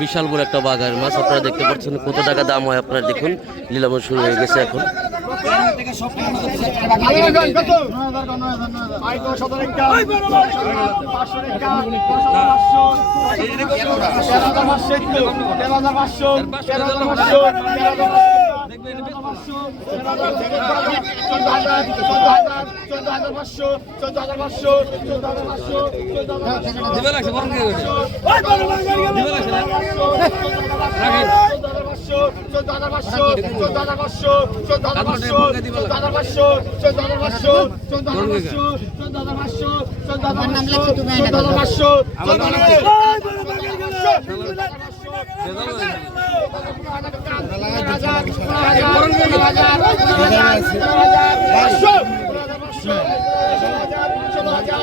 বিশাল বড় একটা বাঘের মাছ আপনারা দেখতে পাচ্ছেন কত টাকা দাম হয় আপনারা দেখুন। নিলাম শুরু হয়ে গেছে এখন। সতেরো হাজার সতেরো হাজার সতেরো হাজার সতেরো হাজার হাজার সতেরো হাজার সতেরো হাজার সতেরো হাজার সতেরো হাজার সতেরো হাজার সতেরো হাজার সতেরো হাজার বড় হয়ে গেছে দেনি আমি দিকে জানলাম নিচের দিকে তাহলে মাসে আমি কিনছি সতেরো হাজার জুতো হাজার হাজার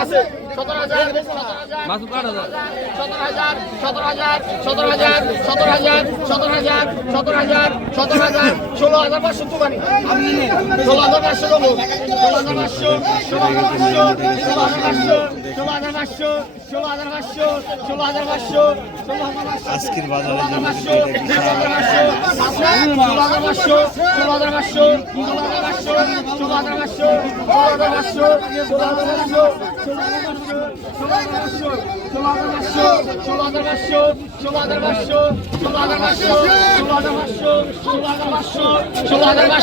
পাঁচশো ষোলো হাজার ষোলো হাজার ষোলো হাজার। ষোলো হাজার ষোলো হাজার ষোলো হাজার ষোলো হাজার ষোলো হাজার ষোলো হাজার পাঁচশো পাঁচশো ষোলো হাজার পাঁচশো ষোলো হাজার পাঁচশো ষোলো হাজার পাঁচশো ষোলো হাজার পাঁচশো। আজকের বাজারে ষোলো হাজার পাঁচশো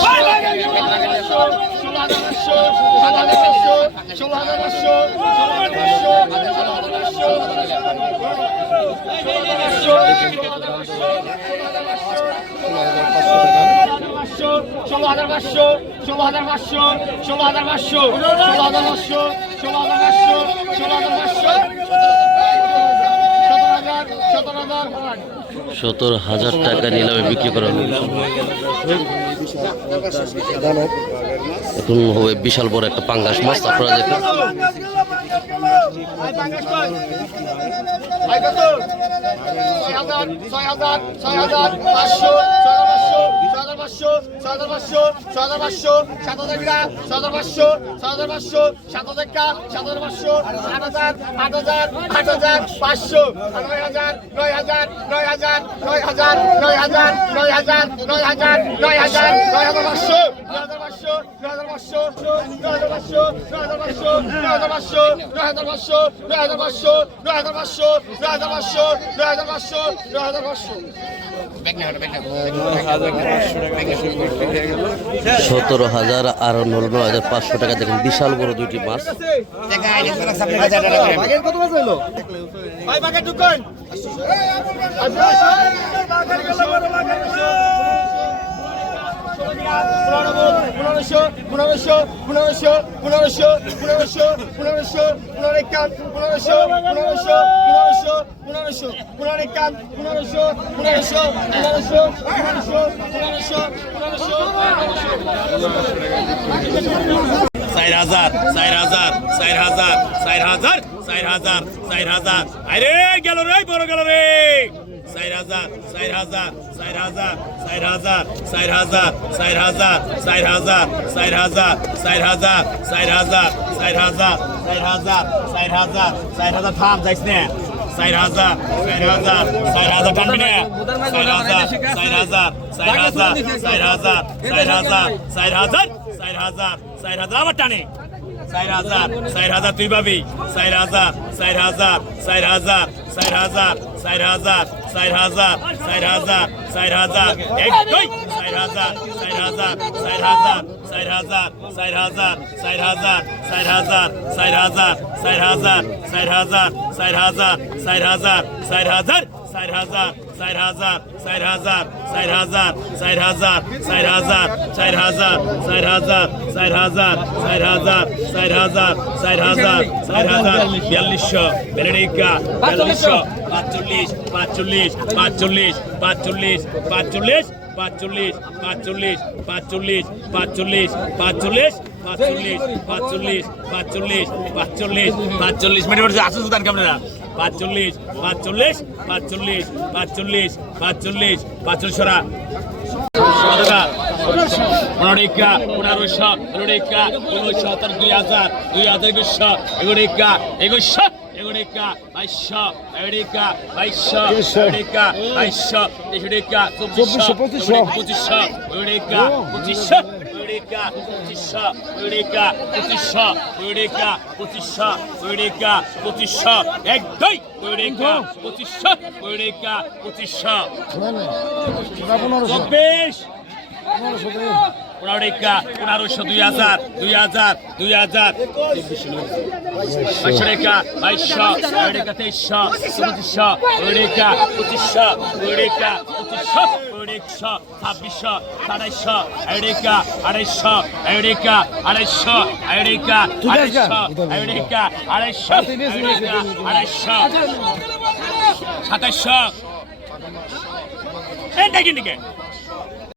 ষোলো হাজার পাঁচশো হাজার সতেরো হাজার টাকা নিলামে বিক্রি করা এখন হবে বিশাল বড় একটা পাঙ্গাস মাছ, আপনারা দেখুন। ছয় হাজার ছয় হাজার পাঁচশো ছয় হাজার পাঁচশো ছয় হাজার পাঁচশো ছয় হাজার পাঁচশো সাত হাজার গ্রাম ছয় হাজার পাঁচশো ছয় হাজার পাঁচশো সাত হাজার কা সাত হাজার পাঁচশো আট হাজার আট হাজার আট হাজার পাঁচশো নয় হাজার নয় হাজার নয় হাজার নয় হাজার নয় হাজার নয় হাজার নয় হাজার নয় হাজার নয় হাজার পাঁচশো নয় হাজার পাঁচশো নয় হাজার পাঁচশো নয় হাজার পাঁচশো নয় হাজার পাঁচশো নয় হাজার পাঁচশো নয় হাজার পাঁচশো নয় হাজার পাঁচশো নয় হাজার পাঁচশো নয় হাজার পাঁচশো নয় হাজার পাঁচশো নয় হাজার পাঁচশো সতেরো হাজার আর নব্ব হাজার পাঁচশো টাকা দেখেন বিশাল বড় দুইটি মাছ। পনেরোশো পনেরোশো পনেরোশো পনেরোশো পনেরোশো পনেরোশো পনেরো একান পনেরোশো পনেরোশো পনেরোশো পনেরোশো পনেরো একান পনেরোশো পনেরোশো পনেরোশো পনেরোশো পনেরোশো পনেরোশো চার হাজার চার হাজার চার হাজার চার হাজার চার হাজার চার হাজার আরে গেল রে বড় গেল রে চার হাজার চার হাজার চার হাজার চার হাজার চার হাজার চার হাজার চার হাজার চার হাজার চার হাজার চার হাজার চার হাজার চার হাজার চার হাজার চার হাজার থাম যাইস না চার হাজার চার হাজার চার হাজার টানবি না চার হাজার চার হাজার চার হাজার চার হাজার চার হাজার চার হাজার চার হাজার চার হাজার আবার টানে চার হাজার চার হাজার তুই পাবি চার হাজার চার হাজার চার হাজার চার হাজার চার হাজার চার হাজার চার হাজার চার হাজার এক দুই চার হাজার চার হাজার চার হাজার চার হাজার চার হাজার চার হাজার চার হাজার চার হাজার চার হাজার চার হাজার চার হাজার চার হাজার চার হাজার চার হাজার চার হাজার চার হাজার চার হাজার চার হাজার চার হাজার চার হাজার চার হাজার চার হাজার চার হাজার চার হাজার চার হাজার চার হাজার বিয়াল্লিশশো বেলেডিকা বিয়াল্লিশশো পাঁচচল্লিশ পাঁচচল্লিশ পাঁচচল্লিশ পাঁচচল্লিশ পাঁচচল্লিশ পাঁচচল্লিশ পাঁচচল্লিশ পাঁচচল্লিশ পাঁচচল্লিশ পাঁচচল্লিশ পাঁচচল্লিশ পাঁচচল্লিশ পাঁচচল্লিশ পাঁচচল্লিশ পাঁচচল্লিশ। মিনিট বলছে আসুন সুদান আপনারা পাঁচচল্লিশ পাঁচচল্লিশ পাঁচচল্লিশ পাঁচচল্লিশ পাঁচচল্লিশ পাঁচচল্লিশ সরা পনেরোশো পনেরোটা পনেরোশো তার দুই হাজার দুই হাজার একুশশো এগুড়িকা একুশশো এগুড়িকা বাইশশো এগুড়িকা বাইশশো এগুড়িকা বাইশশো তেষট্টিকা চব্বিশশো পঁচিশশো এগুড়িকা পঁচিশশো এগুড়িকা পঁচিশশো এগুড়িকা পঁচিশশো এগুড়িকা পঁচিশশো এগুড়িকা পঁচিশশো এক দুই এগুড়িকা পঁচিশশো এগুড়িকা পঁচিশশো চব্বিশ পনেরোটা পনেরোশো, দুই হাজার দুই হাজার দুই হাজার। বাইশশো রেখা বাইশশো তেইশশো পঁচিশশো রেখা পঁচিশশো রেখা পঁচিশশো। বাইশশো ছাব্বিশশো সাতাইশশো আমেরিকা আড়াইশশো আমেরিকা আড়াইশশো আমেরিকা আড়াইশশো আমেরিকা আড়াইশশো আমেরিকা আড়াইশশো সাতাইশশো এটা